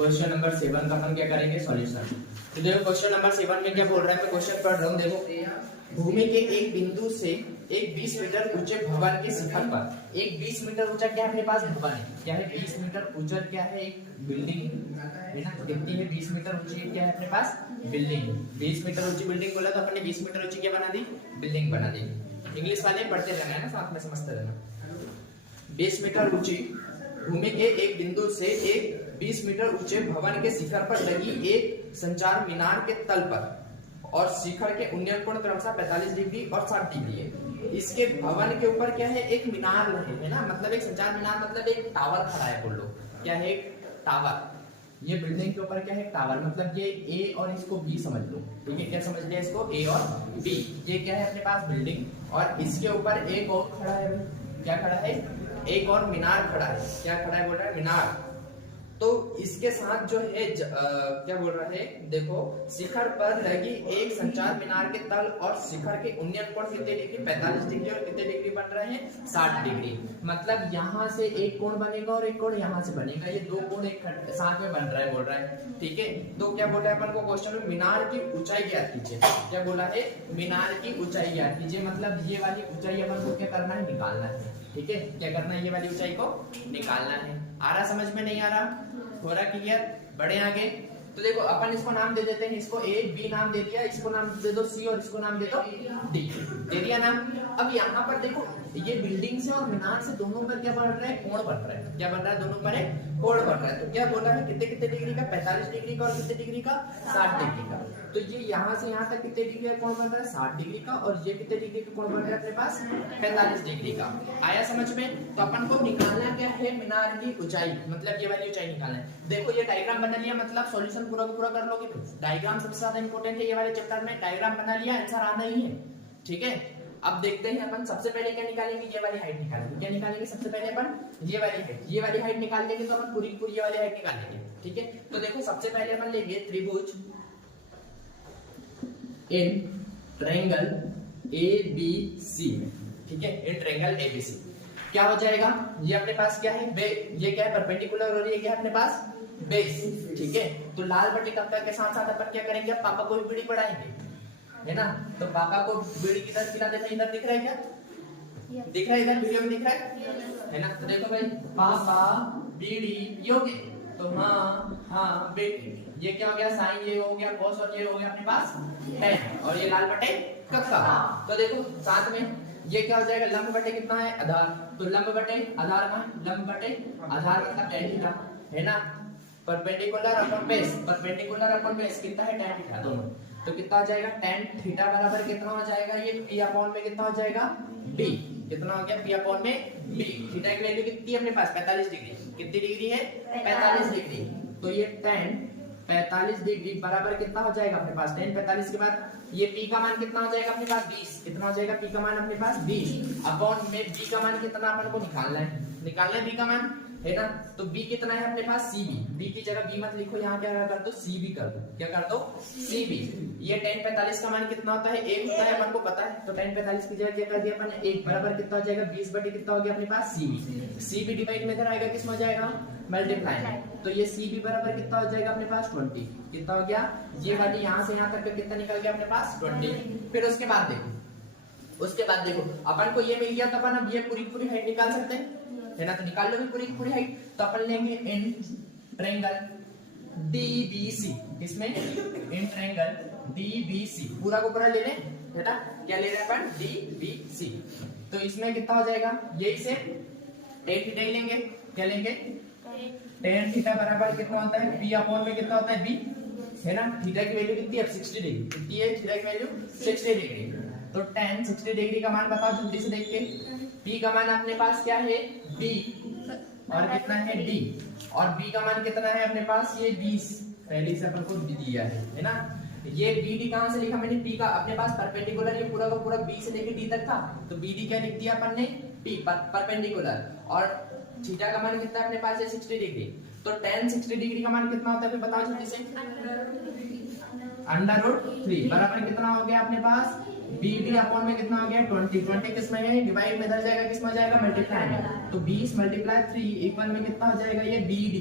Question number 7 का अपन क्या करेंगे, सॉल्यूशन। तो देखो क्वेश्चन नंबर 7 में क्या बोल रहा है, मैं क्वेश्चन पढ़ रहा हूँ। देखो भूमि के एक बिंदु से एक 20 मीटर ऊंचे भवन के शिखर पर, एक 20 मीटर ऊंचा क्या है अपने पास भवन है, क्या है 20 मीटर ऊंचा, क्या है एक बिल्डिंग है ना, कितनी है 20 मीटर ऊंची, क्या है अपने पास बिल्डिंग। 20 मीटर ऊंची बिल्डिंग बोला तो अपने 20 मीटर ऊंची क्या बना दी, बिल्डिंग बना दी। इंग्लिश वाले पढ़ते रहना है ना, साथ में समझते रहना। 20 मीटर ऊंची भूमि के एक बिंदु से एक 20 मीटर ऊंचे भवन के शिखर पर लगी एक संचार मीनार के तल पर और शिखर के उन्नयन कोण क्रमशः 45 डिग्री और 60 डिग्री है। इसके भवन के ऊपर क्या है, एक मीनार है ना, मतलब एक संचार मीनार, मतलब एक टावर खड़ा है। बोल लो क्या है, एक टावर। ये बिल्डिंग के ऊपर क्या है, टावर, मतलब ये ए और इसको बी समझ लो, ठीक है। क्या समझ लिया इसको, ए और बी। ये क्या है अपने पास बिल्डिंग और इसके ऊपर एक और खड़ा है, क्या खड़ा है, एक और मीनार खड़ा है। क्या खड़ा है, बोल रहा है मीनार। तो इसके साथ जो है क्या बोल रहा है, देखो शिखर पर लगी एक संचार मीनार के तल और शिखर के उन्नयन कोण कितने डिग्री, 45 डिग्री, और कितने डिग्री बन रहे हैं, 60 डिग्री। मतलब यहाँ से एक कोण बनेगा और एक कोण यहाँ से बनेगा, ये दो कोण एक साथ में बन रहा है, बोल रहा है, ठीक है। तो क्या बोल रहा है अपन को क्वेश्चन में, मीनार की ऊंचाई ज्ञात कीजिए। क्या बोला है, मीनार की ऊंचाई ज्ञात कीजिए, मतलब ये वाली ऊंचाई अपन को क्या करना है, निकालना है, ठीक है। क्या करना है, ये वाली ऊंचाई को निकालना है। आ रहा समझ में, नहीं आ रहा, हो रहा क्लियर, बढ़े आगे। तो देखो अपन इसको नाम दे देते हैं, इसको ए बी नाम दे दिया, इसको नाम दे दो सी और इसको नाम दे दो डी, दे दिया नाम। अब यहाँ पर देखो ये बिल्डिंग से और मीनार से दोनों पर क्या बन रहा है, कोण बन रहा है। क्या बन रहा है, दोनों पर एक कोण बन रहा है। तो क्या बोला है, कितने कितने डिग्री का, 45 डिग्री का और कितने डिग्री का, 60 डिग्री का। तो ये यहाँ से यहाँ तक कितने डिग्री का कोण बन रहा है, 60 डिग्री का, और ये कितने डिग्री का कोण बन रहा है अपने पास, 45 डिग्री का। आया समझ में। तो अपन को निकालना क्या है, मीनार की ऊंचाई, मतलब ये वाली ऊंचाई निकालना है। देखो ये डायग्राम बना लिया, मतलब सॉल्यूशन पूरा का पूरा कर लोगे। डायग्राम सबसे ज्यादा इंपॉर्टेंट है ये वाले चैप्टर में। डायग्राम बना लिया, आंसर आना ही है, ठीक है। अब देखते हैं अपन सबसे पहले क्या निकालेंगे, ये वाली हाइट निकालेंगे। क्या निकालेंगे सबसे पहले अपन, ये वाली हाइट। ये वाली हाइट निकाल लेंगे तो अपन पूरी पूरी ये वाली हाइट निकाल लेंगे, ठीक है। तो देखो सबसे पहले अपन लेंगे त्रिभुज इन ट्रायंगल ABC में, ठीक है, इन ट्रायंगल ABC। क्या हो जाएगा, ये अपने पास क्या है, ये क्या है, परपेंडिकुलर, और ये क्या है अपने पास, बेस, ठीक है। तो लाल बटे कप्ता के साथ साथ अपन क्या करेंगे, पापा को भी बीड़ी पढ़ाएंगे, है ना। तो पापा को बीड़ी की तरफ खिला देते हैं। इधर दिख रहा है क्या, दिख रहा है, इधर वीडियो में दिख रहा है ना। तो देखो भाई, पापा बीड़ी योगी, तो हाँ हाँ बेटी, ये क्या हो गया, साइन ये हो गया, कॉस, और ये हो गया अपने पास tan, और ये लाल बटे कक्का। तो देखो साथ में ये क्या हो जाएगा, लंब बटे कितना है, आधार। तो लंब बटे आधार का, लंब बटे आधार मतलब tan थीटा, है ना। Perpendicular upon base, perpendicular upon base कितना है, tan थीटा दोनों। तो कितना हो जाएगा, tan थीटा बराबर कितना हो जाएगा, ये p अपॉन में कितना हो जाएगा, b। कितना हो गया, p अपॉन में b। थीटा की वैल्यू कितनी है अपने पास, 45 डिग्री। कितनी डिग्री है, 45 डिग्री। तो ये tan 45 डिग्री बराबर कितना हो जाएगा अपने पास, tan 45 के बाद ये p का मान कितना हो जाएगा अपने पास, 20। कितना हो जाएगा p का मान अपने पास, 20 अपॉन में b का मान कितना अपन को निकालना है, b का मान, है ना। तो b कितना है अपने पास, cb। b की जगह b मत लिखो, यहाँ क्या कर दो, cb कर दो। क्या कर दो, cb। ये tan 45 का मान कितना होता है, 1 होता है, अपन को पता है। तो tan 45 की जगह क्या कर दिया अपन ने, 1 बराबर कितना हो जाएगा, 20 बटे कितना हो गया अपने पास, cb। cb डिवाइड में इधर आएगा, किस में हो जाएगा, मल्टीप्लाई। तो ये cb बराबर कितना हो जाएगा अपने पास, 20। कितना हो गया, ये वाली यहाँ से यहाँ तक का कितना निकल गया अपने पास, 20। फिर उसके बाद देखो अपन को ये मिल गया, तो अपन अब ये पूरी पूरी हाइट निकाल सकते हैं, है ना। तो निकाल लो भी पूरी पूरी हाइट। तो अपन लेंगे इन ट्रायंगल DBC, इसमें इन ट्रायंगल DBC पूरा को पूरा ले लें, है ना। क्या ले रहे हैं अपन, DBC। तो इसमें कितना हो जाएगा, यही से tan थीटा ही लेंगे। क्या लेंगे, tan थीटा बराबर कितना होता है, p अपॉन में कितना होता है, b, है ना। थीटा की वैल्यू कितनी है, 60 डिग्री। कितनी है थीटा की वैल्यू, 60 डिग्री। तो tan 60 डिग्री का मान बताओ जल्दी से देख के। p का मान अपने पास क्या है, b, और कितना है d, और b का मान कितना है अपने पास, ये 20 पहले से अपन को दिया है ना। ये bd कहां से लिखा मैंने, p का अपने पास परपेंडिकुलर, ये पूरा का पूरा b से लेके d तक था, तो bd क्या लिख दिया अपन ने, p परपेंडिकुलर, और थीटा का मान कितना अपने पास है, 60 डिग्री। तो tan 60 डिग्री का मान कितना होता है, फिर बताओ जल्दी से, √3 बराबर कितना हो गया अपने पास, bd अपॉन में कितना हो गया, 20। 20 किस में है, डिवाइड में इधर जाएगा, किस में जाएगा, मल्टीप्लाई में। तो 20 × 3 इक्वल में कितना हो जाएगा, ये bd,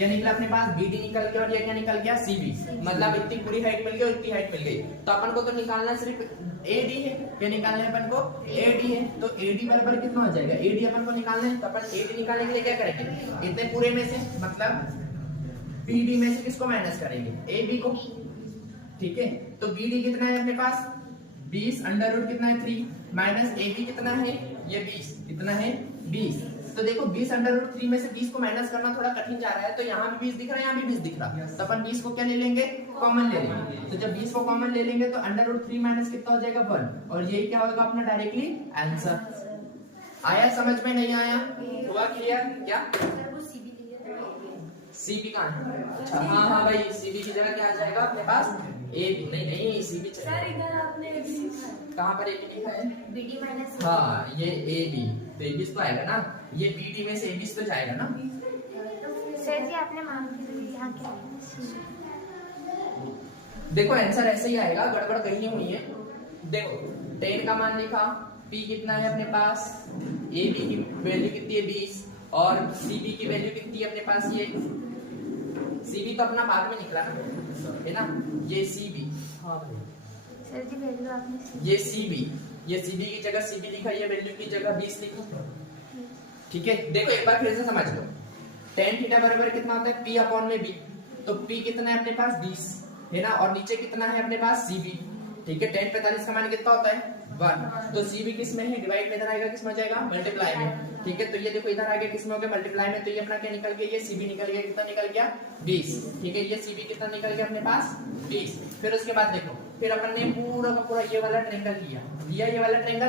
क्या निकला अपने पास, BD निकल गया और ये क्या निकल गया, CB। मतलब इतनी पूरी हाइट मिल गई और इतनी हाइट मिल गई। तो अपन को तो निकालना सिर्फ AD है। क्या निकालना है अपन को, AD है। तो AD बराबर कितना हो जाएगा, AD अपन को निकालना है। तो अपन AD निकालने के लिए क्या करेंगे, इतने पूरे में से मतलब BD में से किसको माइनस करेंगे, AB को। ठीक है, तो BD कितना है अपने पास 20 अंडर रूट कितना है 3 माइनस AB कितना है ये 20, कितना है 20। तो देखो 20 अंडर रूट 3 में से 20 को माइनस करना थोड़ा कठिन जा रहा है, तो यहाँ भी 20 दिख रहा है, यहाँ भी 20 दिख रहा है। तो अपन 20 को क्या ले लेंगे, कॉमन ले लेंगे। तो जब 20 को कॉमन ले लेंगे तो अंडर रूट 3 माइनस कितना हो जाएगा 1, और यही क्या होगा अपना डायरेक्टली आंसर। आया समझ में, नहीं आया, हुआ क्लियर क्या, CB कहाँ है, अच्छा हाँ हाँ भाई CB की जगह क्या आ जाएगा अपने पास AB, नहीं CB सर इधर आपने AB लिखा है, कहाँ पर AB लिखा है, BD माइनस, हाँ ये AB, तो AB तो आएगा ना, ये BD में से AB तो जाएगा ना। सर जी आपने मान के यहाँ क्या, देखो आंसर ऐसे ही आएगा, गड़बड़ कहीं नहीं हुई है। देखो 10 का मान लिखा, P कितना है अपने पास, AB की वैल्यू कितनी है 20, और CB की वैल्यू कितनी है अपने पास, ये CB तो अपना बाद में निकला ना, है ना, ये CB, हाँ भाई सर जी वैल्यू आपने, ये CB, ये CB की जगह CB लिखा, ये वैल्यू की जगह 20 लिखो। ठीक है, देखो एक बार फिर से समझ लो, tan थीटा बराबर कितना होता है P अपॉन में B, तो P कितना है अपने पास 20 है ना, और नीचे कितना है अपने पास CB। ठीक है, tan 45 का मान कितना होता है 1, तो CB किस में है, डिवाइड में इधर आएगा, किस में जाएगा, मल्टीप्लाई में। ठीक है, तो ये देखो इधर आ गया, किस में हो गया, मल्टीप्लाई में, तो ये अपना क्या निकल गया, ये CB निकल गया, कितना निकल गया 20। ठीक है, ये CB कितना निकल गया अपने पास 20। फिर उसके बाद देखो, फिर अपन ने पूरा का पूरा ये वाला ट्रायंगल लिया ये वाला ट्रायंगल,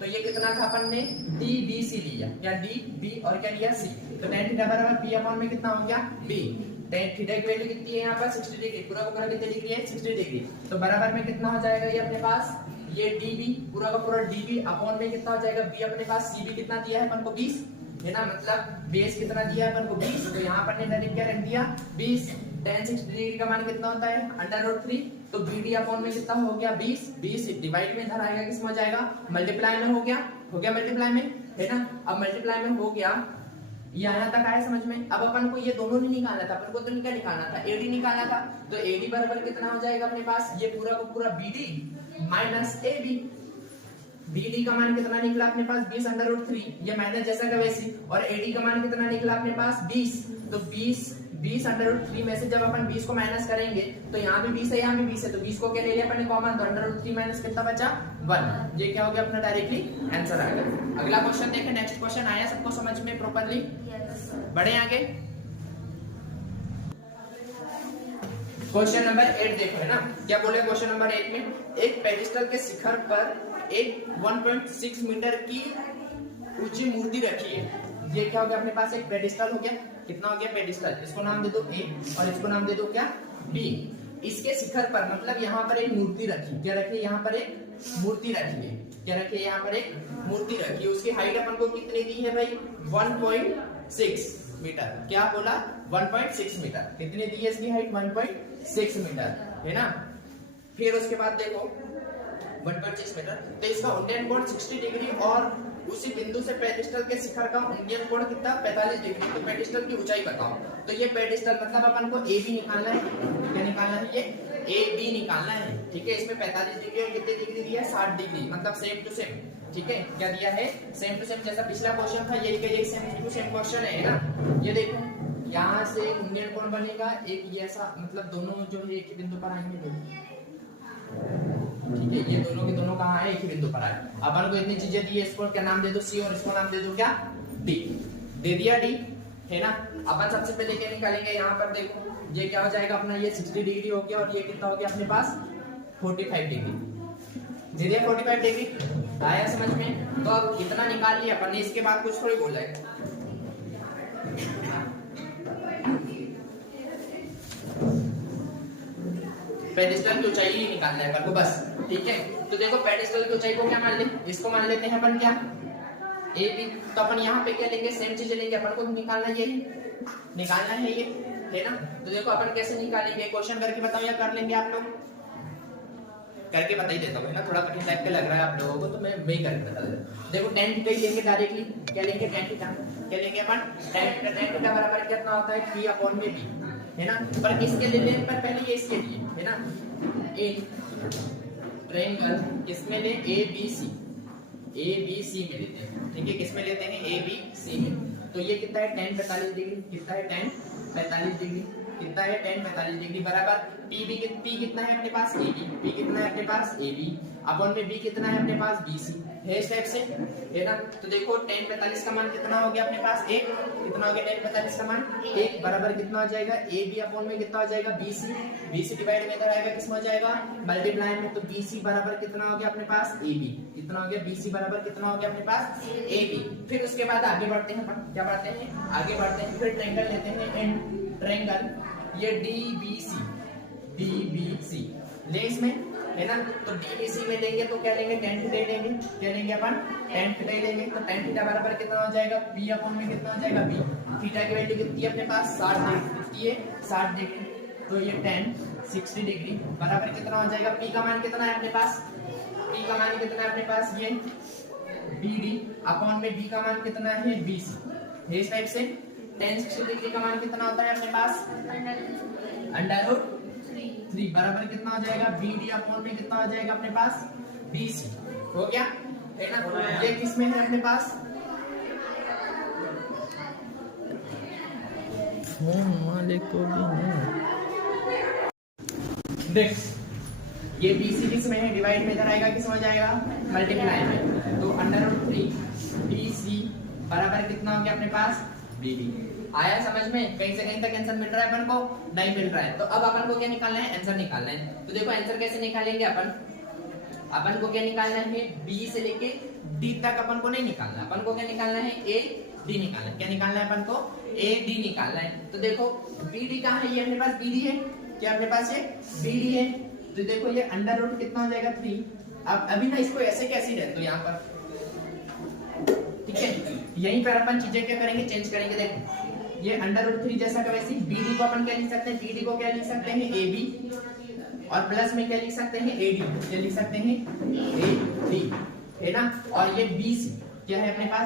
तो ये कितना था अपन ने DBC लिया, या DB और क्या लिया C, तो tan थीटा बराबर P अपॉन में कितना हो गया B। tan थीटा की वैल्यू कितनी है यहाँ पर 60 डिग्री, पूरा का पूरा कितनी डिग्री है 60 डिग्री, तो बराबर में कितना हो जाएगा ये अपने पास, ये DB पूरा का पूरा DB अपॉन में कितना हो जाएगा B अपने पास, CB कितना दिया है अपन को 20 है ना, मतलब बेस कितना दिया है अपन को 20, तो यहाँ पर ने डायरेक्ट क्या रख दिया 20। tan 60 डिग्री का मान कितना होता है अंडर रूट 3, तो BD अपॉन में कितना हो गया 20, 20 डिवाइड में इधर आएगा, किस में हो जाएगा मल्टीप्लाई में, हो गया मल्टीप्लाई में, है ना। अब मल्टीप्लाई में हो गया, ये यहाँ तक आया समझ में। अब अपन को ये दोनों नहीं निकालना था, अपन को तो क्या निकालना था, AD निकालना था, तो AD बराबर कितना हो जाएगा अपने पास, ये पूरा का पूरा BD माइनस AB। BD का मान कितना निकला अपने पास 20 अंडर रूट 3, ये माइनस जैसा का वैसी, और AD का मान कितना निकला अपने पास 20, तो 20 अंडर रूट 3 में से जब अपन 20 को माइनस करेंगे, तो यहाँ भी 20 है, यहाँ भी 20 है, तो 20 को क्या ले लिया अपन ने कॉमन, तो अंडर रूट 3 माइनस कितना बचा 1, ये क्या हो गया अपना डायरेक्टली आंसर आ गया। अगला क्वेश्चन देखें, नेक्स्ट क्वेश्चन आया सबको समझ में प्रॉपर्ली, बढ़े आगे। क्वेश्चन नंबर 8 देखो, है ना, क्या बोले क्वेश्चन नंबर 8 में, एक पेडिस्टल के शिखर पर एक 1.6 मीटर की ऊंची मूर्ति रखी है। ये क्या हो गया अपने पास, एक पेडिस्टल हो गया, कितना हो गया पेडिस्टल, इसको नाम दे दो A और इसको नाम दे दो क्या B। इसके शिखर पर मतलब यहाँ पर एक मूर्ति रखी, क्या रखी है यहाँ पर एक मूर्ति रखी है, क्या रखी है यहाँ पर एक मूर्ति रखी है। उसकी हाइट अपन को कितनी दी है भाई 1.6 मीटर, क्या बोला 1.6 मीटर, कितनी दी है इसकी हाइट 1.6 मीटर, है ना। फिर उसके बाद देखो 1.6 मीटर, तो इसका उन्नयन कोण 60 डिग्री, और उसी बिंदु से पेडिस्टल के शिखर का उन्नयन कोण कितना 45 डिग्री, तो पेडिस्टल की ऊंचाई बताओ। तो ये पेडिस्टल मतलब अपन को AB निकालना है, क्या निकालना है, ये AB निकालना है। ठीक है, इसमें 45 डिग्री और कितनी डिग्री दिया है 60 डिग्री, मतलब सेम टू सेम। ठीक है, क्या दिया है सेम टू सेम, जैसा पिछला क्वेश्चन था यही का यही सेम टू सेम क्वेश्चन है ना। ये देखो यहाँ से उन्नयन कोण बनेगा एक, ये ऐसा मतलब दोनों जो है एक ही बिंदु पर आएंगे। ठीक है, ये दोनों के दोनों कहाँ है, एक ही बिंदु पर आए। अपन को इतनी चीजें दी है, इसको क्या नाम दे दो C और इसको नाम दे दो क्या D, दे दिया D, है ना। अपन सबसे पहले क्या निकालेंगे, यहाँ पर देखो ये क्या हो जाएगा अपना, ये 60 डिग्री हो गया, और ये कितना हो गया अपने पास 45 डिग्री, दे दिया 45 डिग्री, आया समझ में। तो अब इतना निकाल लिया अपन ने, इसके बाद कुछ थोड़ी बोला है। पेडिस्टल की ऊंचाई ही निकालना है अपन को बस। ठीक है, तो देखो पेडिस्टल की ऊंचाई को क्या मान ले, इसको मान लेते हैं अपन क्या AB, तो अपन यहाँ पे क्या लेंगे सेम चीज लेंगे, अपन को निकालना यही निकालना है ये, है ना। तो देखो अपन कैसे निकालेंगे, क्वेश्चन करके बताओ या कर लेंगे आप लोग, करके बता ही देता हूँ, है ना, थोड़ा कठिन टाइप का लग रहा है आप लोगों को तो मैं करके बता देता हूँ। देखो tan थीटा ही लेंगे डायरेक्टली, क्या लेंगे tan थीटा, क्या लेंगे अपन tan थीटा बराबर कितना होता है p अपॉन में b, है ना। पर इसके लिए लेने पर पहले ये इसके लिए, है ना, एक ट्रायंगल किसमें ले ABC में लेते हैं, ठीक है, किसमें लेते हैं ABC में। तो ये कितना है tan 45 डिग्री, कितना है tan 45 डिग्री, कितना है tan 45 डिग्री बराबर P कितना है अपने पास AB, P कितना है अपने पास AB अपॉन में B कितना है अपने पास BC है, इस टाइप से, है ना। तो देखो tan 45 का मान कितना हो गया अपने पास 1, कितना हो गया tan 45 का मान 1 बराबर कितना हो जाएगा AB अपॉन में कितना हो जाएगा BC डिवाइड में इधर आएगा किसमें हो जाएगा मल्टीप्लाई में, तो BC बराबर कितना हो गया अपने पास AB, कितना हो गया BC बराबर कितना हो गया अपने पास AB। फिर उसके बाद आगे बढ़ते हैं अपन, क्या बढ़ते हैं आगे बढ़ते हैं, फिर ट्रायंगल लेते हैं एंड ट्रायंगल ये DBC ले इसमें, है ना। तो DBC में लेंगे तो क्या लेंगे tan थीटा लेंगे, क्या लेंगे अपन tan थीटा लेंगे। तो tan थीटा बराबर कितना हो जाएगा P अपॉन में कितना हो जाएगा B, थीटा की वैल्यू कितनी है अपने पास 60 डिग्री, ये 60 डिग्री, तो ये tan 60 डिग्री बराबर कितना हो जाएगा P का मान कितना है अपने पास, P का मान कितना है अपने पास ये BD अपॉन में B का मान कितना है BC, इस टाइप से tan 60 डिग्री का मान कितना होता है अपने पास अंडर रूट 3 बराबर कितना हो जाएगा BD अपॉन में कितना हो जाएगा अपने पास BC, हो गया, है ना। ये किसमें है अपने पास देख, ये BC किसमें है डिवाइड में इधर आएगा किसमें हो जाएगा मल्टीप्लाई में, तो अंडर रूट 3 BC बराबर कितना हो गया अपने पास BD। आया समझ में, कहीं से कहीं तक आंसर मिल रहा है अपन को, नहीं मिल रहा है तो अब अपन को क्या निकालना है आंसर निकालना है। तो देखो आंसर कैसे निकालेंगे अपन को क्या निकालना है B से लेके D तक अपन को नहीं निकालना, अपन को क्या निकालना है AD निकालना है, क्या निकालना है अपन को AD निकालना है। तो देखो BD कहाँ है, ये अपने पास BD है, क्या अपने पास ये BD है, तो देखो ये अंडर रूट कितना हो जाएगा 3। अब अभी ना इसको ऐसे कैसे रहते हो यहाँ पर, ठीक है, यहीं पर अपन चीजें क्या करेंगे चेंज करेंगे। देखो ये अंडर रूट 3 जैसा का वैसे BD को अपन क्या लिख सकते हैं, BD को क्या लिख सकते हैं AB और प्लस में क्या लिख सकते हैं AD, क्या लिख सकते हैं AD, है ना। और ये BC क्या है अपने पास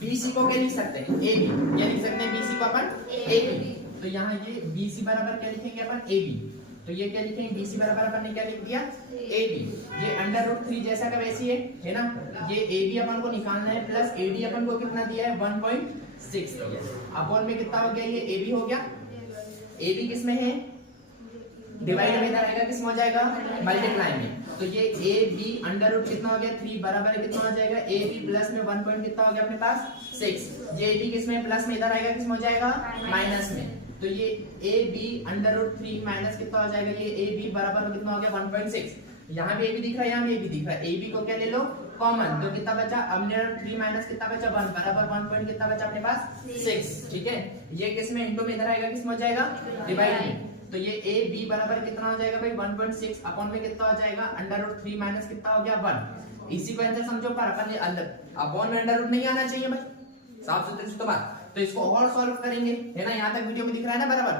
BC को क्या लिख सकते हैं AB, क्या लिख सकते हैं BC को अपन AB, तो यहाँ ये BC बराबर क्या लिखेंगे अपन AB, तो ये क्या लिखेंगे BC बराबर अपन ने क्या लिख दिया AB। ये अंडर रूट 3 जैसा का वैसी है ना। ये AB अपन को निकालना है प्लस AD अपन को कितना दिया है 1.6 दिया है, अपॉन में कितना हो गया ये AB हो गया, AB किसमें है डिवाइड में इधर आएगा किसमें हो जाएगा मल्टीप्लाई में, तो ये AB अंडर रूट कितना हो गया 3 बराबर कितना हो जाएगा AB प्लस में 1 पॉइंट कितना हो गया अपने पास 6, ये AB किसमें प्लस में इधर आएगा किसमें हो जाएगा माइनस में, तो ये AB अंडर रूट 3 माइनस कितना हो जाएगा ये AB बराबर कितना हो गया 1.6। यहाँ भी AB दिख रहा है, यहाँ भी AB दिख रहा है, AB को क्या ले लो कॉमन, तो कितना बचा अंडर रूट 3 माइनस कितना बचा 1 बराबर 1 पॉइंट कितना बचा अपने पास 6, ठीक है। ये किसमें इनटू में इधर आएगा किसमें हो जाएगा डिवाइड में, तो ये AB बराबर कितना हो जाएगा भाई 1.6 अपॉन में कितना हो जाएगा अंडर रूट 3 माइनस कितना हो गया 1। इसी को आंसर समझो, पर अपन ने अंदर अपॉन में अंडर रूट नहीं आना चाहिए भाई, साफ सुथरी तो बात। तो इसको और सॉल्व करेंगे, है ना, यहाँ तक वीडियो में दिख रहा है ना बराबर।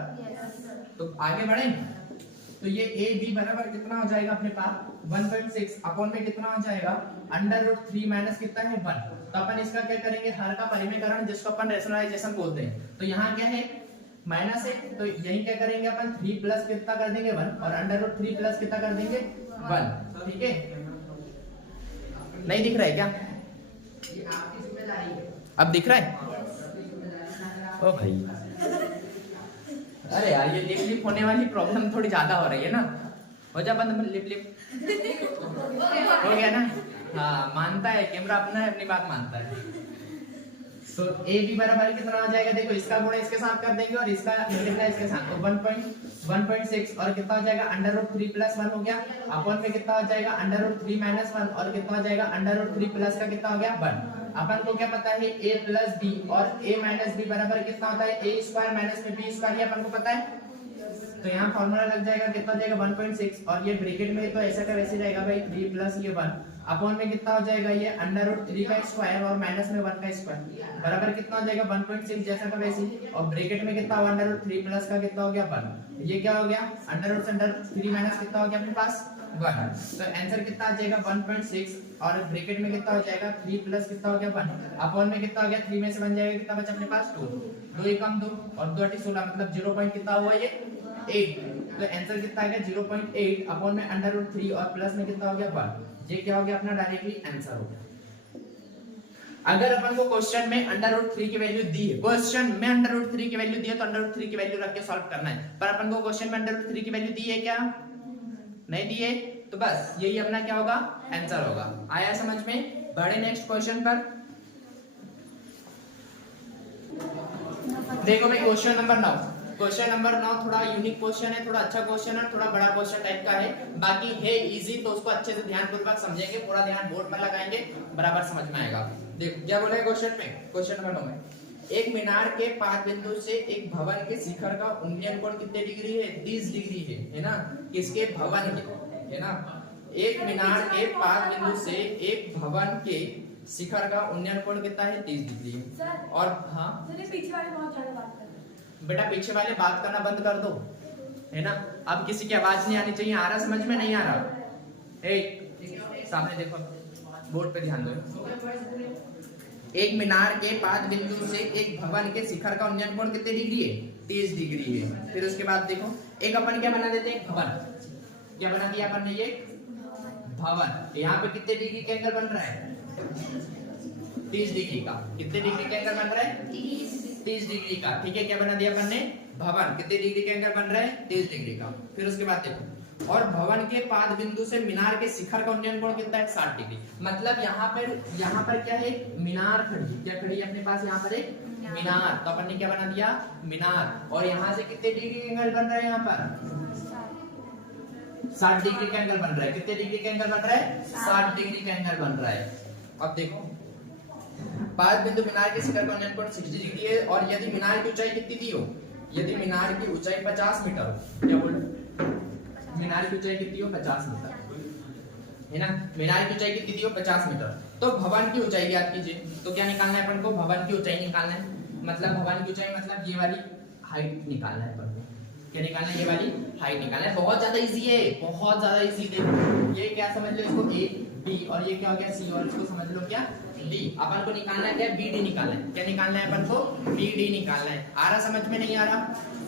तो आगे बढ़े, तो ये AB बराबर कितना हो जाएगा अपने पास 1.6 अपॉन में कितना हो जाएगा अंडर रूट 3 माइनस कितना है 1। तो अपन इसका क्या करेंगे हर का परिमेयकरण जिसको अपन रैशनलाइजेशन बोलते हैं, तो यहाँ क्या है माइनस है, तो यही क्या करेंगे अपन 3 प्लस कितना कर देंगे 1 और अंडर रूट 3 प्लस कितना कर देंगे 1, ठीक है। नहीं दिख रहा है क्या, अब दिख रहा है ओ भाई, अरे यार ये लिप लिप होने वाली प्रॉब्लम थोड़ी ज्यादा हो रही है ना, हो जा बंद लिप लिप हो गया ना, हाँ मानता है कैमरा अपना है, अपनी बात मानता है। तो AB बराबर कितना हो जाएगा, देखो इसका गुणा इसके साथ कर देंगे और इसका मल्टीप्लाई इसके साथ, तो 1.6 और कितना हो जाएगा अंडर रूट 3 प्लस 1 हो गया, अपॉन में कितना हो जाएगा अंडर रूट 3 माइनस 1 और कितना हो जाएगा अंडर रूट 3 प्लस का कितना हो गया 1। अपन को क्या पता है A प्लस B और A माइनस B बराबर कितना होता है A स्क्वायर माइनस में B स्क्वायर, ये अपन को पता है, तो यहाँ फॉर्मूला लग जाएगा कितना हो जाएगा 1.6 और ये ब्रैकेट में तो ऐसा का वैसे रहेगा भाई 3 प्लस ये 1 अपॉन में कितना हो जाएगा ये अंडर रूट 3 का स्क्वायर और माइनस में 1 का स्क्वायर बराबर कितना हो जाएगा 1.6 जैसा का वैसे ही। और ब्रैकेट में कितना हुआ अंडर रूट 3 प्लस का कितना हो गया 1। ये क्या हो गया अंडर रूट से अंडर 3 माइनस कितना हो गया अपने पास 1। तो आंसर कितना आ जाएगा 1.6 और ब्रैकेट में कितना हो जाएगा 3 प्लस कितना हो गया 1। अपॉन में कितना हो गया 3 में से बन जाएगा कितना बचा अपने पास 2। 2 कम 2 और 2 8 16 मतलब 0 पॉइंट कितना हुआ ये 8। तो आंसर कितना आ गया 0.8 अपॉन में अंडर रूट 3 और प्लस में कितना हो गया 1। ये क्या हो गया अपना डायरेक्टली आंसर हो गया। अगर अपन को क्वेश्चन में अंडर रूट 3 की वैल्यू दी है, क्वेश्चन में अंडर रूट 3 की वैल्यू दी है तो अंडर रूट 3 की वैल्यू रख के सॉल्व करना है। पर अपन को क्वेश्चन में अंडर रूट 3 की वैल्यू दी है क्या नहीं दी है, तो बस यही अपना क्या होगा आंसर होगा। आया समझ में। बढ़े नेक्स्ट क्वेश्चन पर। देखो भाई क्वेश्चन नंबर 9। क्वेश्चन नंबर 9 थोड़ा यूनिक क्वेश्चन है, थोड़ा अच्छा क्वेश्चन है, थोड़ा बड़ा क्वेश्चन टाइप का है। बाकी है इजी तो उसको अच्छे से ध्यानपूर्वक समझेंगे, पूरा ध्यान बोर्ड पर लगाएंगे, बराबर समझ में आएगा। देखो क्या बोला है क्वेश्चन में। क्वेश्चन नंबर 9 में एक मीनार के पाद बिंदु से एक भवन के शिखर का उन्नयन कोण कितने डिग्री है 30 डिग्री है ना। किसके भवन के है ना। एक मीनार के पाद बिंदु से एक भवन के शिखर का उन्नयन कोण कितना है 30 डिग्री है। और हाँ पीछे वाले बहुत ज्यादा बात कर रहे हैं। बेटा पीछे वाले बात करना बंद कर दो है ना। अब किसी की आवाज नहीं आनी चाहिए। आ रहा समझ में नहीं आ रहा ए सामने देखो बोर्ड पे ध्यान दो। एक मीनार के पाद बिंदु से एक भवन के शिखर का उन्नयन कोण कितने डिग्री है 30 डिग्री है। फिर उसके बाद देखो एक अपन क्या बना देते हैं भवन। क्या बना दिया अपन ने ये भवन। यहाँ पे कितने डिग्री का एंगल बन रहा है 30 डिग्री का। कितने डिग्री का एंगल बन रहा है 30 डिग्री का। ठीक है क्या बना दिया अपन ने भवन। कितने डिग्री का एंगल बन रहा है 30 डिग्री का। फिर उसके बाद देखो और भवन के पाद बिंदु से मीनार के शिखर का उन्नयन कोण कितना है 60 डिग्री। मतलब यहाँ पर क्या है मीनार खड़ी। क्या खड़ी है अपने पास यहाँ पर एक मीनार। तो अपन ने क्या बना दिया मीनार। और यहाँ से कितने डिग्री का एंगल बन रहा है यहाँ पर 60 डिग्री का एंगल बन रहा है। कितने डिग्री का एंगल बन रहा है 60 डिग्री का एंगल बन रहा है। अब देखो पाद बिंदु मीनार के शिखर का उन्नयन कोण 60 डिग्री है। और यदि मीनार की ऊंचाई कितनी दी हो, यदि मीनार की ऊंचाई 50 मीटर हो। क्या बोल मीनार की ऊंचाई कितनी हो 50 मीटर है ना। मीनार की ऊंचाई कितनी दी हो 50 मीटर। तो भवन की ऊंचाई याद कीजिए। तो क्या निकालना है अपन को भवन की ऊंचाई निकालना है। मतलब भवन की ऊंचाई मतलब ये वाली हाइट निकालना है अपन को। क्या निकालना है ये वाली हाइट निकालना है। बहुत ज्यादा इजी है, बहुत ज्यादा इजी। देखो ये क्या समझ लो इसको ए बी और ये क्या हो गया सी और इसको समझ लो क्या डी। अपन को निकालना है क्या बी डी निकालना है। क्या निकालना है अपन को बी डी निकालना है। आ रहा समझ में नहीं आ रहा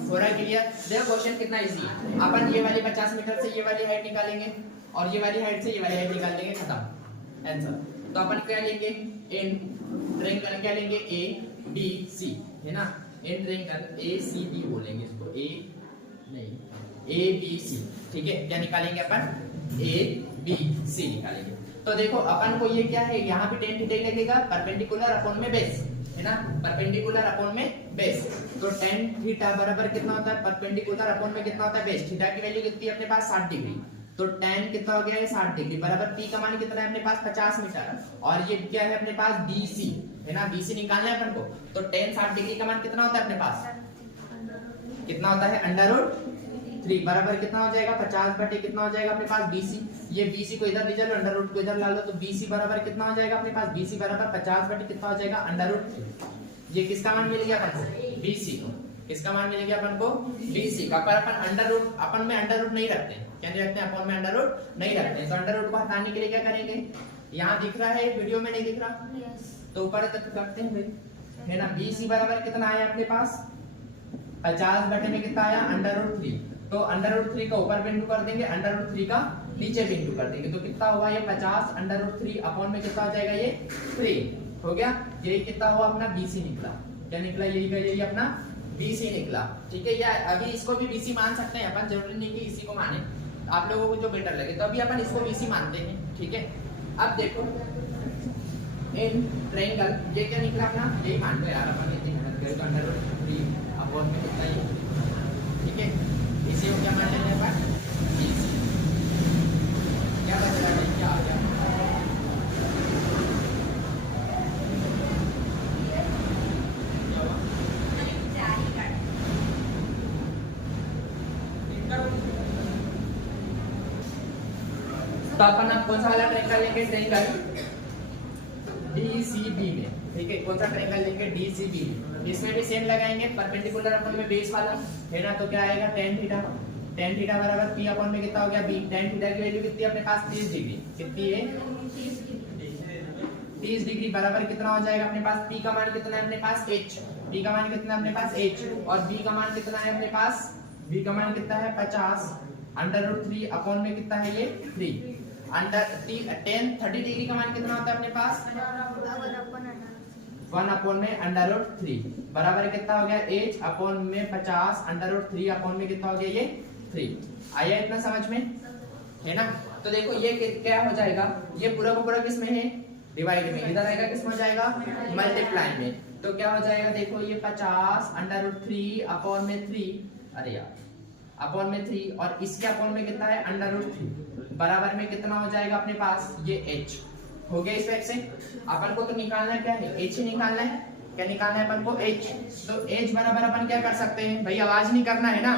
हो रहा क्लियर। देखो क्वेश्चन कितना इजी है। अपन ये वाली 50 मीटर से ये वाली हाइट निकालेंगे और ये वाली हाइट से ये वाली हाइट निकाल लेंगे, खत्म आंसर। तो अपन क्या लेंगे इन ट्रायंगल क्या लेंगे ए बी सी है ना। In triangle A C B बोलेंगे इसको ए नहीं ए बी सी। ठीक है क्या निकालेंगे अपन ए बी सी निकालेंगे। तो देखो अपन को ये क्या है यहाँ पे tan थीटा ही लगेगा परपेंडिकुलर अपॉन में बेस है ना। परपेंडिकुलर अपॉन में बेस। तो tan थीटा बराबर कितना होता है परपेंडिकुलर अपॉन में कितना होता है बेस। थीटा की वैल्यू कितनी है अपने पास 60 डिग्री। तो tan कितना हो गया है 60 डिग्री बराबर p का मान कितना है अपने पास 50 मीटर। और ये क्या है अपने पास BC है ना। BC निकालना है अपन को। तो tan 60 डिग्री का मान कितना होता है अपने पास कितना होता है अंडर रूट 3 बराबर कितना हो जाएगा 50 बटे कितना हो जाएगा अपने पास BC। ये BC को इधर ले चलो अंडर रूट को इधर ला लो। तो BC बराबर कितना हो जाएगा अपने पास BC बराबर 50 बटे कितना हो जाएगा अंडर रूट 3। ये किसका मान मिल गया अपन को BC को। किसका मान मिल गया अपन को BC का। पर अपन अंडर रूट अपन में अंडर रूट नहीं रखते। क्या नहीं रखते अपन में अंडर रूट नहीं रखते। तो अंडर रूट को हटाने के लिए क्या करेंगे यहाँ दिख रहा है वीडियो में नहीं दिख रहा तो ऊपर तक करते हैं भाई है ना। BC बराबर कितना आया अपने पास 50 बटे में कितना आया अंडर रूट 3। तो अंडर रूट 3 का ऊपर बिंदु कर देंगे अंडर रूट 3 का नीचे बिंदु कर देंगे। तो कितना हुआ ये 50 अंडर रूट 3 अपॉन में कितना हो जाएगा ये 3 हो गया। यही कितना हुआ अपना BC निकला। क्या निकला यही का यही अपना BC निकला। ठीक है या अभी इसको भी BC मान सकते हैं अपन। जरूरी नहीं कि इसी को माने आप लोगों को जो बेटर लगे। तो अभी अपन इसको BC मानते हैं। ठीक है अब देखो इन ट्रायंगल ये क्या निकला अपना यही मान लो यार अपन इतनी मेहनत करें तो अंडर रूट 3 अपॉन में कितना ही। ठीक है इसी को क्या मान लेंगे अपन BC। क्या बच रहा है क्या आ गया तो अपन अब कौन सा वाला ट्रायंगल लेंगे, ट्रायंगल डीसीबी में, ठीक है। कौन सा ट्रायंगल लेंगे, डीसीबी। इसमें भी सेम लगाएंगे, परपेंडिकुलर अपन में बेस वाला है ना, तो क्या आएगा tan थीटा, tan थीटा बराबर p अपॉन में कितना हो गया b। tan थीटा की वैल्यू कितनी है अपने पास, 30 डिग्री। कितनी है, 30 डिग्री बराबर कितना हो जाएगा अपने पास, p का मान कितना है अपने पास h, p का मान कितना है अपने पास h, और b का मान कितना है अपने पास, b का मान कितना है 50 √3 अपॉन में कितना है ये 3 अंडर 30 डिग्री का मान कितना होता है अपने पास 1 अपॉन में √3 बराबर कितना हो गया h अपॉन में 50 √3 अपॉन में कितना हो गया ये 3। आया इतना समझ में, है ना। तो देखो ये क्या हो जाएगा, ये पूरा का पूरा किस में है, डिवाइड में। इधर आएगा किस में हो जाएगा, मल्टीप्लाई में। तो क्या हो जाएगा, देखो ये 50 √3 अपॉन में 3, अरे यार अपॉन में 3, और इसके अपॉन में कितना है √3 बराबर में कितना हो जाएगा अपने पास ये h हो गया। इस टाइप से अपन को तो निकालना क्या है, h ही निकालना है। क्या निकालना है अपन को, h। तो h बराबर अपन क्या कर सकते हैं भाई, आवाज नहीं करना है ना,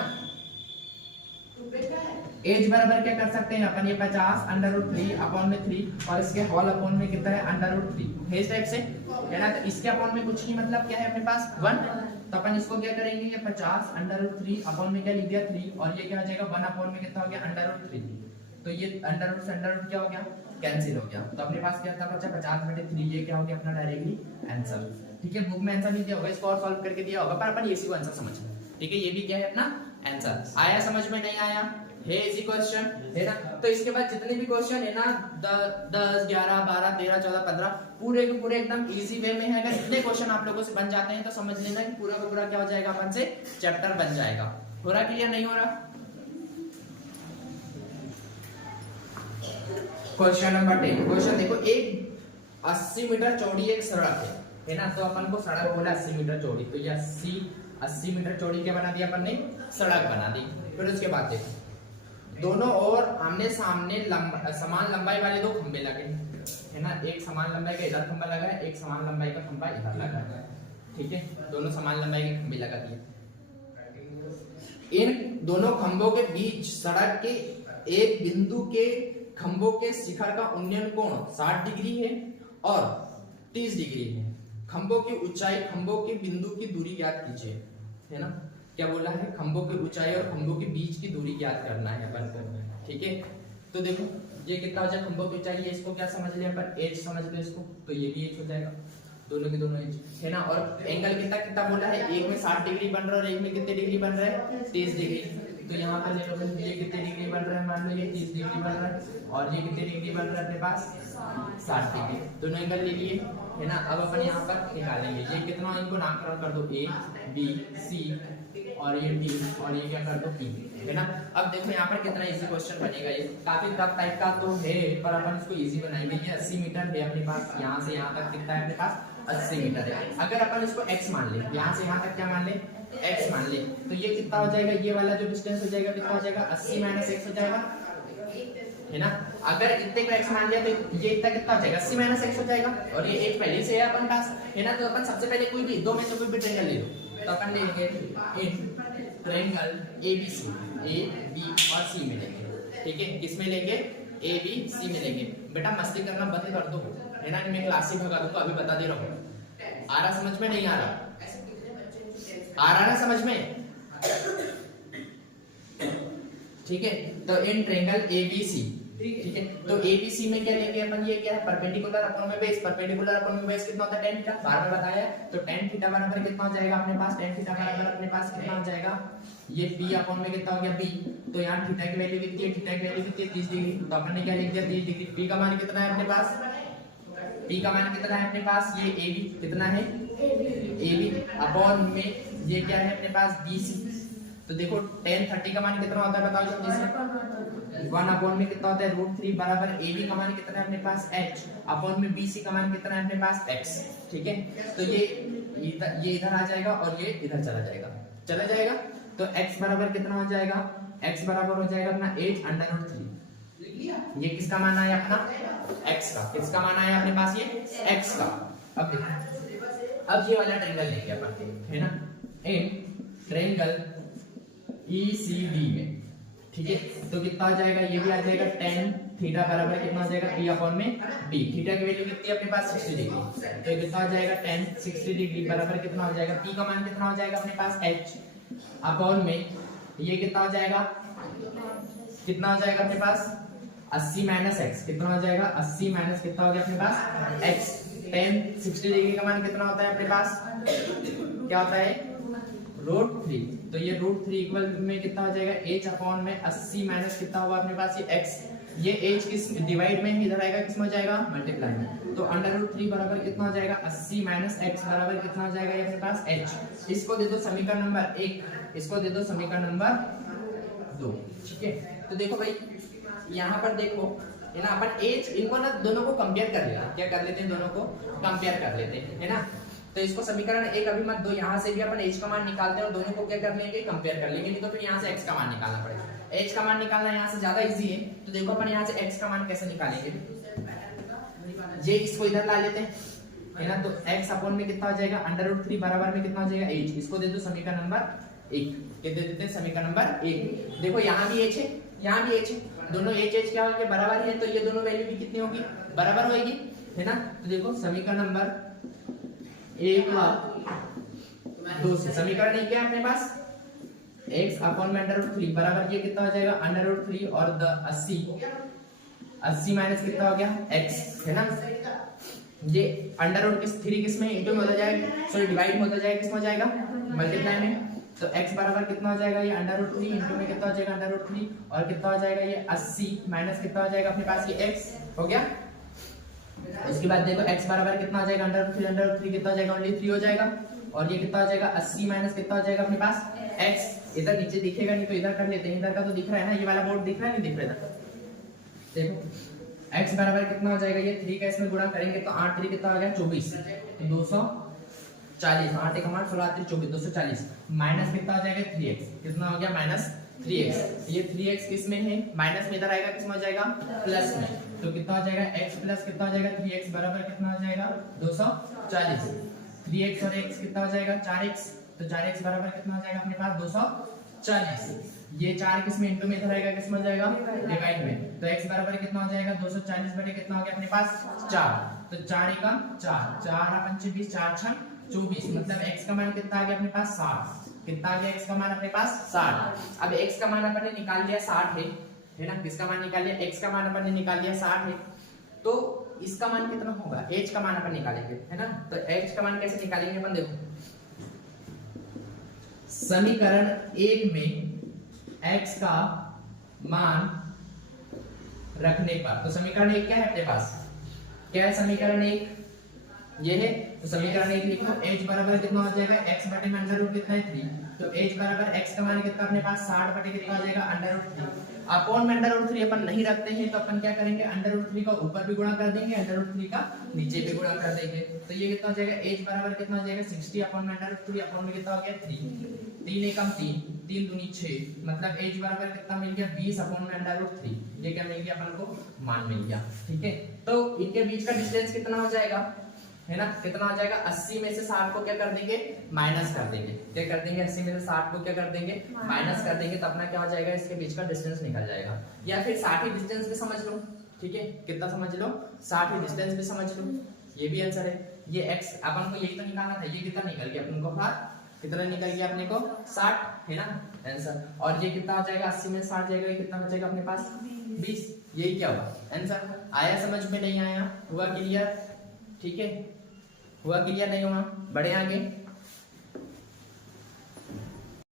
h बराबर क्या कर सकते हैं अपन, ये 50 √3 अपॉन में 3 और इसके होल अपॉन में कितना है √3 है, इस टाइप से, है ना। तो इसके अपॉन में कुछ नहीं, मतलब क्या है अपने पास 1। तो अपन इसको क्या करेंगे, ये 50 √3 अपॉन में क्या लिख दिया 3, और ये क्या हो जाएगा 1 अपॉन में कितना हो गया √3। तो ये अंडर से अंडर क्या हो गया, कैंसिल हो गया। तो अपने पास क्या था बच्चा 50/3, ये क्या हो गया अपना डायरेक्टली आंसर, ठीक है। बुक में आंसर नहीं दिया होगा, इसको और सॉल्व करके दिया होगा, पर अपन इसी को आंसर समझ, ठीक है। ये भी क्या है अपना आंसर। आया समझ में, नहीं आया है इजी क्वेश्चन, है ना। तो इसके बाद जितने भी क्वेश्चन है ना 10 11 12 13 14 15 पूरे के पूरे एकदम इजी वे में है। अगर इतने क्वेश्चन आप लोगों से बन जाते हैं तो समझ लेना कि पूरा का पूरा क्या हो जाएगा अपन से चैप्टर बन जाएगा। हो रहा क्लियर, नहीं हो रहा। क्वेश्चन नंबर 10, क्वेश्चन देखो, एक 80 मीटर चौड़ी एक सड़क है ना। तो अपन को सड़क बोला 80 मीटर चौड़ी, तो ये 80 मीटर चौड़ी क्या बना दिया अपन ने, सड़क बना दी। फिर उसके बाद देखो दोनों ओर आमने सामने समान लंबाई वाले दो खंबे लगे, है ना। एक समान लंबाई का इधर खंबा लगा है, एक समान लंबाई का खंबा इधर लगा है, ठीक है। दोनों समान लंबाई के खंबे लगा दिए। इन दोनों खंभों के बीच सड़क के एक बिंदु के खंभों के शिखर का उन्नयन कोण 60 डिग्री है और 30 डिग्री है। खंभों की ऊंचाई, खंभों के बिंदु की दूरी ज्ञात कीजिए, है ना। क्या बोला है, खंभों की ऊंचाई और खंभों के बीच की दूरी ज्ञात करना है अपन को, ठीक है। तो देखो ये कितना हो जाएगा, खंभों की ऊंचाई है, इसको क्या समझ लिया अपन, h समझ लो इसको, तो ये भी h हो जाएगा, दोनों के दोनों h, है ना। और एंगल कितना कितना बोला है, एक में 60 डिग्री बन रहा है और एक में कितने डिग्री बन रहा है 30 डिग्री। तो यहाँ पर ले लो, ये कितने डिग्री बन रहा है, मान लो ये 30 डिग्री बन रहा है और ये कितने डिग्री बन रहा है अपने पास 60 डिग्री, दोनों एंगल ले लिए, है ना। अब अपन यहाँ पर निकालेंगे, ये कितना, इनको नामकरण कर दो a b c और ये d और ये क्या कर दो p, है ना। अब देखो यहाँ पर कितना इजी क्वेश्चन बनेगा, ये काफी टफ टाइप का तो है पर अपन इसको इजी बनाएंगे। ये 80 मीटर है अपने पास, यहाँ से यहाँ तक कितना है अपने पास 80 मीटर है। अगर अपन इसको x मान ले, यहाँ से यहाँ तक क्या मान ले, x मान ले, तो ये कितना हो जाएगा, ये वाला जो डिस्टेंस हो जाएगा कितना हो जाएगा 80 - x हो जाएगा, है ना। अगर इतने को x मान लिया तो ये इतना कितना हो जाएगा 80 - x हो जाएगा, और ये एक पहले से है अपन पास, है ना। तो अपन सबसे पहले कोई भी दो में से कोई भी ट्रायंगल ले लो, तो अपन लेंगे ट्रायंगल ABC, A B और C में लेंगे, ठीक है। किसमें लेंगे, A B C में लेंगे। बेटा मस्ती करना बंद कर दो, है ना, मैं क्लास ही भगा दूंगा, अभी बता दे रहा हूँ। आ रहा समझ में, नहीं आ रहा, आ रहा ना समझ में, ठीक है। तो इन ट्रायंगल ABC, ठीक है। तो ABC में क्या लेंगे अपन, ये क्या है परपेंडिकुलर अपॉन में बेस, परपेंडिकुलर अपॉन में बेस कितना होता है tan थीटा, बार में बताया। तो tan थीटा बराबर कितना हो जाएगा अपने पास, tan थीटा बराबर अपने पास कितना हो जाएगा, ये p अपॉन में कितना हो गया b। तो यहाँ थीटा की वैल्यू कितनी है, थीटा की वैल्यू कितनी है 30 डिग्री, तो अपन ने क्या लिख दिया 30 डिग्री। p का मान कितना है अपने पास, p का मान कितना है अपने पास, ये ab कितना है ab अपॉन में ये क्या है अपने पास bc। तो देखो tan 30 का मान कितना होता है बताओ जल्दी से, 1 अपॉन में कितना होता है √3 बराबर AB का मान कितना है अपने पास h अपॉन में BC का मान कितना है अपने पास x, ठीक है। तो ये इधर आ जाएगा और ये इधर चला जाएगा। तो x बराबर कितना हो जाएगा, x बराबर हो जाएगा अपना h √3। ये किसका मान आया अपना x का, किसका मान आया अपने पास ये x का। अब ये वाला ट्रायंगल लेंगे अपन, है ना, इन ट्रायंगल ECD में, ठीक है। तो कितना आ जाएगा, ये भी आ जाएगा tan थीटा बराबर कितना हो जाएगा p अपॉन में b। थीटा की वैल्यू कितनी है अपने पास 60 डिग्री, तो ये कितना हो जाएगा tan 60 डिग्री बराबर कितना हो जाएगा, p का मान कितना हो जाएगा अपने पास h अपॉन में ये कितना हो जाएगा, कितना हो जाएगा अपने पास 80 माइनस x, कितना हो जाएगा 80 माइनस कितना हो गया अपने पास x। tan 60 डिग्री का मान कितना होता है अपने पास, क्या होता है √3, तो ये √3 इक्वल में कितना हो जाएगा h अपॉन में 80 माइनस कितना होगा अपने पास ये x, ये h किस डिवाइड में इधर आएगा किस में हो जाएगा मल्टीप्लाई में, तो √3 बराबर कितना हो जाएगा 80 माइनस x बराबर कितना हो जाएगा ये अपने पास h। इसको दे दो समीकरण नंबर 1, इसको दे दो समीकरण नंबर 2, ठीक है। तो देखो भाई यहाँ पर देखो है ना, अपन h इनको ना दोनों को कंपेयर कर लेते हैं, क्या कर लेते हैं दोनों को कंपेयर कर लेते हैं है ना। तो इसको समीकरण 1 अभी मत दो, यहाँ से भी अपन h का मान निकालते हैं और दोनों को क्या कर लेंगे कंपेयर कर लेंगे, नहीं तो फिर यहाँ से x का मान निकालना पड़ेगा। h का मान निकालना यहाँ से ज्यादा इजी है, तो देखो अपन यहाँ से x का मान कैसे निकालेंगे, ये इसको इधर ला लेते हैं है ना, तो x अपॉन में कितना हो जाएगा √3 बराबर में कितना हो जाएगा h, इसको दे दो समीकरण नंबर 1, क्या दे देते हैं समीकरण नंबर 1। देखो यहाँ भी h है यहाँ भी h है, दोनों h क्या होंगे बराबर है, तो ये दोनों वैल्यू भी कितनी होगी बराबर होगी है ना। तो देखो समीकरण नंबर 1 और 2 से समीकरण 1 क्या है अपने पास x अपॉन में √3 बराबर ये कितना हो जाएगा √3 और 80 माइनस कितना हो गया x है ना, ये √3 किस में इंटू में हो जाएगा, सॉरी डिवाइड में हो जाएगा, किस में हो जाएगा मल्टीप्लाई में, तो x बराबर कितना हो जाएगा ये √3 इंटू में कितना हो जाएगा √3 और कितना हो जाएगा ये 80 माइनस कितना हो जाएगा अपने पास ये x हो गया। उसके बाद देखो x बराबर कितना हो जाएगा √3 कितना हो जाएगा ओनली 3 हो जाएगा, और ये कितना हो जाएगा 80 माइनस कितना हो जाएगा अपने पास x, इधर नीचे दिखेगा नहीं तो इधर कर लेते हैं, इधर का तो दिख रहा है ना, ये वाला बोर्ड दिख रहा है नहीं दिख रहा है, देखो x बराबर कितना हो जाएगा ये 3 का इसमें गुणा करेंगे तो 8 3 कितना हो गया 24, तो 240, 8 1 8 16 3 24 240 माइनस कितना हो जाएगा 3x, कितना हो गया -3x, ये 3x किस में है माइनस में, इधर आएगा किस में हो जाएगा प्लस में, तो कितना हो जाएगा x प्लस कितना हो जाएगा 3x बराबर कितना हो जाएगा 240, 3x और x कितना हो जाएगा 4x, तो 4x बराबर कितना हो जाएगा अपने पास 240, ये 4 किस में इंटू में इधर आएगा किस में हो जाएगा डिवाइड में, तो x बराबर कितना हो जाएगा 240 बटे कितना हो गया अपने पास 4, तो 4 एकम 4 4 5 20 4 6 24, मतलब x का मान कितना आ गया अपने पास 60, कितना आ गया x का मान अपने पास 60। अब x का मान अपन ने निकाल लिया 60 है ना, किसका मान निकाल लिया x का मान अपन ने निकाल लिया 60 है, तो इसका मान कितना होगा h का मान अपन निकालेंगे है ना, तो h का मान कैसे निकालेंगे अपन देखो, समीकरण 1 में x का मान रखने पर, तो समीकरण 1 क्या है अपने पास, क्या है समीकरण 1 ये है, तो समीकरण 1 लिखो h बराबर कितना हो जाएगा x बटे में √3 कितना है 3, तो h बराबर x का मान कितना अपने पास 60 बटे कितना हो जाएगा √3, अपॉन में √3 अपन नहीं रखते हैं तो अपन क्या करेंगे √3 का ऊपर भी गुणा कर देंगे √3 का नीचे भी गुणा कर देंगे, तो ये कितना हो जाएगा h बराबर कितना हो जाएगा 60 अपॉन में √3 अपॉन में कितना हो गया 3 3 एकम 3 3 दूनी 6, मतलब h बराबर कितना मिल गया 20 अपॉन में √3, ये क्या मिल गया अपन को मान मिल गया, ठीक है। तो इनके बीच का डिस्टेंस कितना हो जाएगा है ना, कितना हो जाएगा 80 में से 60 को क्या कर देंगे माइनस कर देंगे, क्या कर देंगे 80 में से 60 को क्या कर देंगे माइनस कर देंगे, तो अपना क्या हो जाएगा इसके बीच का डिस्टेंस निकल जाएगा, या फिर 60 ही डिस्टेंस भी समझ लो, ठीक है कितना समझ लो 60 ही डिस्टेंस भी समझ लो, ये भी आंसर है। ये x अपन को यही तो निकालना था, ये कितना निकल गया अपन को बाहर, कितना निकल गया अपने को 60 है ना आंसर, और ये कितना हो जाएगा 80 में 60 जाएगा, ये कितना बचेगा अपने पास 20, यही क्या हुआ आंसर। आया समझ में नहीं आया, हुआ क्लियर, ठीक है हुआ क्लियर नहीं हुआ, बढ़े आगे।